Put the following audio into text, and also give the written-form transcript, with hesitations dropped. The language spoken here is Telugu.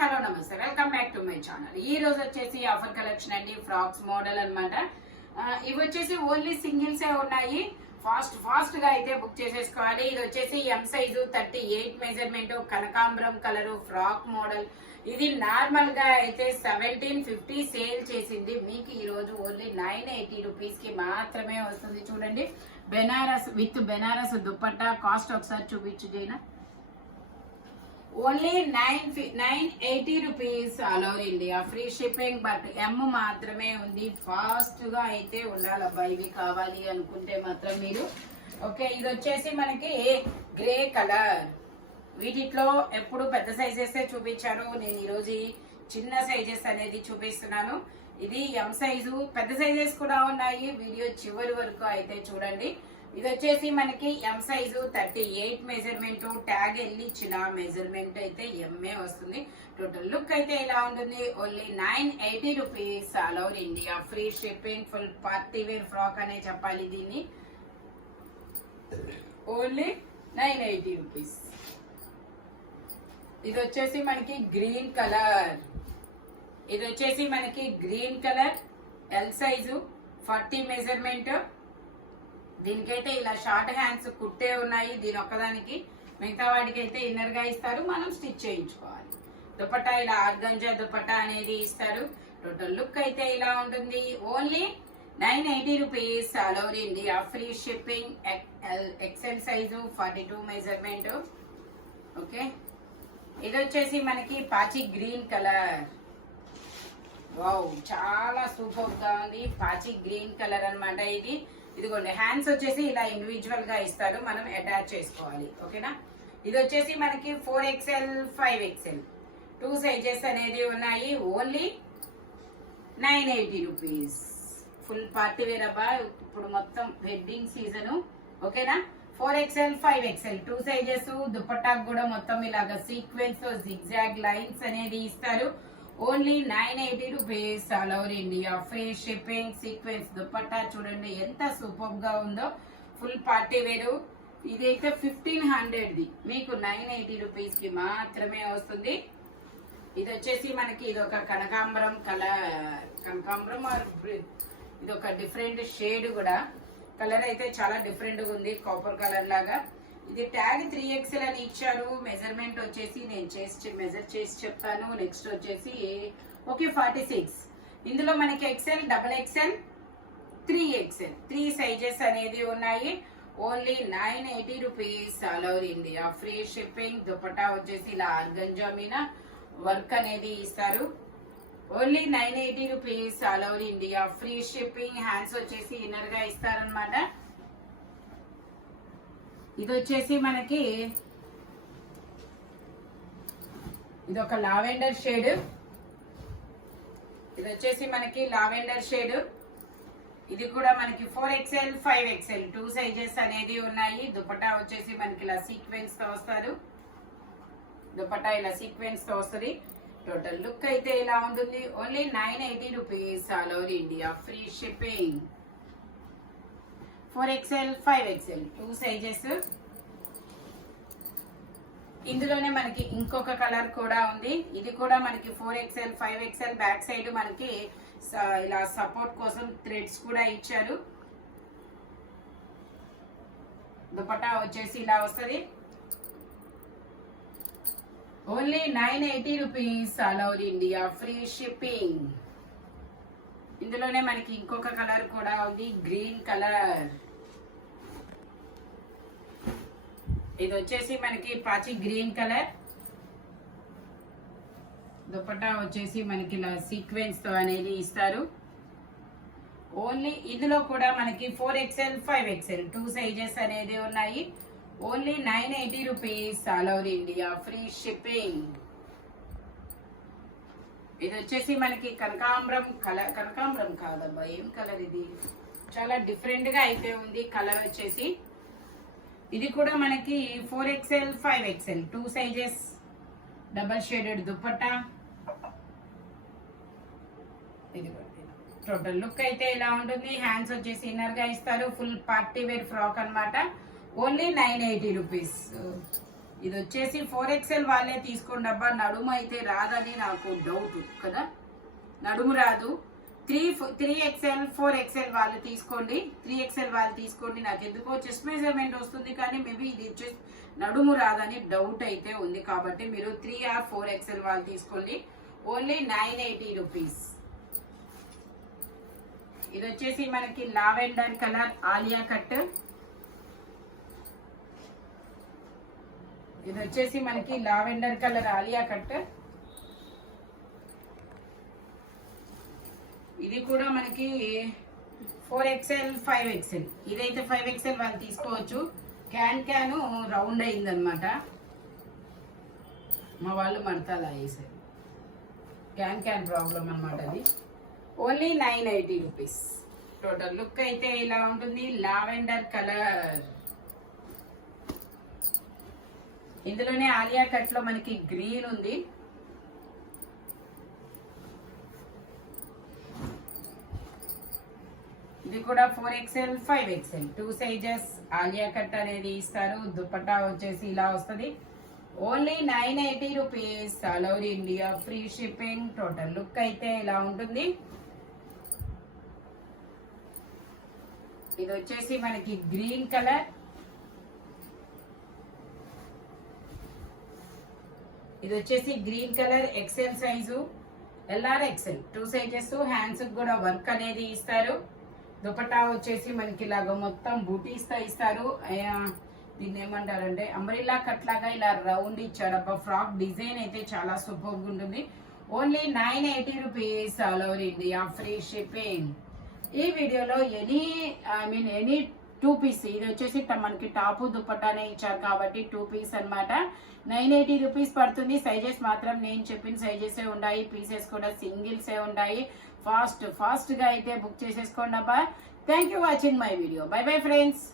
హలో నమస్తే, welcome back to my channel. ఈ రోజు వచ్చేసి ఆఫర్ కలెక్షన్ అండి, ఫ్రాక్స్ మోడల్ అన్నమాట. ఇవి వచ్చేసి ఓన్లీ సింగిల్సే ఉన్నాయి. ఫాస్ట్ గా అయితే బుక్ చేసేసుకోవాలి. ఇది వచ్చేసి ఎం సైజు 38 మెజర్మెంట్, కనకాంబరం కలర్ ఫ్రాక్ మోడల్. ఇది నార్మల్ గా అయితే 1750 సేల్ చేసింది. మీకు ఈ రోజు ఓన్లీ 980 రూపీస్ కి మాత్రమే వస్తుంది. చూడండి, బెనారస్ విత్ బెనారస్ దుపట్టా. కాస్ట్ ఒకసారి చూపించు జైనా. Only 980 rupees all over India, free shipping. But M మాత్రమే ఉంది. ఫాస్ట్ గా అయితే ఉండాలబ్బా, ఇవి కావాలి అనుకుంటే మాత్రం మీరు. ఓకే, ఇది వచ్చేసి మనకి గ్రే కలర్. వీటిలో ఎప్పుడు పెద్ద సైజెస్ చూపించాను, నేను ఈరోజు చిన్న సైజెస్ అనేది చూపిస్తున్నాను. ఇది ఎం సైజు, పెద్ద సైజెస్ కూడా ఉన్నాయి. వీడియో చివరి వరకు అయితే చూడండి. ఇది వచ్చేసి మనకి ఎం సైజు 38 మెజర్మెంట్, ట్యాగ్ వెళ్ళి ఇచ్చిన మెజర్మెంట్ అయితే ఎంఏ వస్తుంది. టోటల్ లుక్ అయితే ఇలా ఉంటుంది. Only 980 rupees all over India, free shipping. Full party wear frock అనే చెప్పాలి దీన్ని. ఓన్లీ 980 రూపీస్. ఇది వచ్చేసి మనకి గ్రీన్ కలర్. ఇది వచ్చేసి మనకి green colour, L size 40 measurement. దీనికైతే ఇలా షార్ట్ హ్యాండ్స్ కుట్టే ఉన్నాయి. దీని ఒక్కదానికి, మిగతా వాటికి అయితే ఇన్నర్ గా ఇస్తారు, మనం స్టిచ్ చేయించుకోవాలి. దుపట్టా ఇలా ఆర్గంజా దుపట్టా అనేది ఇస్తారు. టోటల్ లుక్ అయితే ఇలా ఉంటుంది. Only 980 rupees all over India, free shipping. XL size 42 measurement. Okay, ఇది వచ్చేసి మనకి పాచి గ్రీన్ కలర్. వావ్, చాలా సూపర్ గా ఉంది. పాచి గ్రీన్ కలర్ అన్నమాట ఇది. ఇదిగోండి, హ్యాండ్స్ వచ్చేసి ఇలా ఇండివిజువల్ గా ఇస్తారు, మనం అటాచ్ చేసుకోవాలి. ఓకేనా. ఇది వచ్చేసి మనకి 4XL 5XL 2 సైజెస్ అనేది ఉన్నాయి. Only 980 rupees. Full party wear అబ్బా, ఇప్పుడు మొత్తం వెడ్డింగ్ సీజన్. ఓకేనా. 4XL 5XL 2 sizes. దుపట్టాకు కూడా మొత్తం ఇలాగా సీక్వెన్స్ తో జిగ్జాగ్ లైన్స్ అనేది ఇస్తారు. Only 980 rupees all over India, free shipping. Sequence dupatta చూడండి ఎంత సూపర్ గా ఉందో. ఫుల్ పార్టీ వేరు. ఇదైతే 1500ది, మీకు 980 రూపీస్ కి మాత్రమే వస్తుంది. ఇది వచ్చేసి మనకి ఇదొక కనకాంబరం కలర్. కనకాంబరం ఇది ఒక డిఫరెంట్ షేడ్ కూడా. కలర్ అయితే చాలా డిఫరెంట్ గా ఉంది, కాపర్ కలర్ లాగా. ఇది ట్యాగ్ 3XL అని ఇచ్చారు. మెజర్మెంట్ వచ్చేసి నేను మెజర్ చేసి చెప్తాను. నెక్స్ట్ వచ్చేసి ఓకే 46. ఇందులో మనకి XL, XXL, 3XL 3 సైజెస్ అనేది ఉన్నాయి. Only 980 rupees all over India, free shipping. Dupatta వచ్చేసి ఇలా ఆర్గంజా మీద వర్క్ అనేది ఇస్తారు. Only 980 rupees all over India, free shipping. Hands వచ్చేసి ఇన్నర్ గా ఇస్తారనమాట. ఇది వచ్చేసి మనకి ఇది ఒక లావెండర్ షేడ్. ఇది వచ్చేసి మనకి లావెండర్ షేడ్. ఇది కూడా మనకి 4XL 5XL 2 సైజెస్ అనేది ఉన్నాయి. దుపట్టా వచ్చేసి మనకి ఇలా సీక్వెన్స్ తో వస్తారు. దుపట్టా ఇలా సీక్వెన్స్ తో వస్తుంది. టోటల్ లుక్ అయితే ఇలా ఉంటుంది. Only 980 rupees all over India, free shipping. 4XL 5XL 2 sizes. ఇందులోనే మనకి ఇంకొక కలర్ కూడా ఉంది. ఇది కూడా మనకి 4XL 5XL. బ్యాక్ సైడ్ మనకి ఇలా సపోర్ట్ కోసం థ్రెడ్స్ కూడా ఇచ్చారు. దుపట్టా వచ్చేసి ఇలా వస్తుంది. Only 980 rupees all over India, free shipping. ఇందులోనే మనకి ఇంకొక కలర్ కూడా ఉంది, గ్రీన్ కలర్. ఇది వచ్చేసి మనకి పాచి గ్రీన్ కలర్. దుపట్టా వచ్చేసి మనకి ఇలా సీక్వెన్స్ తో అనేది ఇస్తారు. ఓన్లీ ఇందులో కూడా మనకి 4XL 5XL 2 సైజెస్ అనేది ఉన్నాయి. Only 980 rupees all over India, free shipping. ఇది వచ్చేసి మనకి కనకాంబరం కలర్. కనకాంబరం కాదబ్బా, ఏం కలర్ ఇది, చాలా డిఫరెంట్ గా అయితే ఉంది కలర్ వచ్చేసి. ఇది కూడా మనకి 4XL 5XL 2 sizes, double shaded dupatta. ఇది టోటల్ లుక్ అయితే ఇలా ఉంటుంది. హ్యాండ్స్ వచ్చేసి ఇన్నర్ గా ఇస్తారు. ఫుల్ పార్టీ వేర్ ఫ్రాక్ అన్నమాట. ఓన్లీ 980 రూపీస్. ఇది వచ్చేసి 4XL వాళ్ళే తీసుకోండి అబ్బా, నడుము అయితే రాదని నాకు డౌట్ కదా, నడుము రాదు. 3XL 4XL వాళ్ళు తీసుకోండి, 3XL వాళ్ళు తీసుకోండి. నాకు ఎందుకో చెస్ట్ మెజర్మెంట్ వస్తుంది కానీ మేబీ ఇది వచ్చేసి నడుము రాదని డౌట్ అయితే ఉంది. కాబట్టి మీరు 3 or 4XL వాళ్ళు తీసుకోండి. ఓన్లీ 980 రూపీస్. ఇది వచ్చేసి మనకి లావెండర్ కలర్ ఆలియా కట్. ఇది వచ్చేసి మనకి లావెండర్ కలర్ ఆలియా కట్. ఇది కూడా మనకి 4XL 5XL. ఇదైతే 5XL వాళ్ళు తీసుకోవచ్చు. క్యాన్ రౌండ్ అయిందనమాట, మా వాళ్ళు మడతాలా వేసారు. క్యాన్ ప్రాబ్లం అనమాట అది. Only 980 rupees. టోటల్ లుక్ అయితే ఇలా ఉంటుంది. లావెండర్ కలర్, ఇందులోనే ఆలియా కట్ లో మనకి గ్రీన్ ఉంది. ఇది కూడా 4XL 5XL 2 sizes Alia cut అనేది ఇస్తారు. దుపట్టా వచ్చేసి ఇలా వస్తుంది. Only 980 rupees. All over India free shipping. Total look అయితే ఇలా ఉంటుంది. ఇది వచ్చేసి మనకి గ్రీన్ కలర్. ఇది వచ్చేసి green colour XL size, LR XL 2 sizes. Hands కూడా వర్క్ అనేది ఇస్తారు. దుపట్టా వచ్చేసి మనకి ఇలాగ మొత్తం బూటీస్తో ఇస్తారు. దీన్ని ఏమంటారంటే అంబ్రిల్లా కట్ లాగా ఇలా రౌండ్ ఇచ్చాడు. అబ్బా, ఫ్రాక్ డిజైన్ అయితే చాలా సూపర్గా ఉంటుంది. Only 980 rupees. All over India free shipping. ఈ వీడియోలో ఎనీ 2 పీస్. ఇది వచ్చేసి మనకి టాపు దుపట్టానే ఇచ్చారు కాబట్టి 2 పీస్ అనమాట. 980 రూపీస్ పడుతుంది. సైజెస్ మాత్రం నేను చెప్పిన సైజెసే ఉన్నాయి. పీసెస్ కూడా సింగిల్సే ఉన్నాయి. ఫాస్ట్ గా అయితే బుక్ చేసేసుకోండి అబ్బా. Thank you watching my video. By bye friends.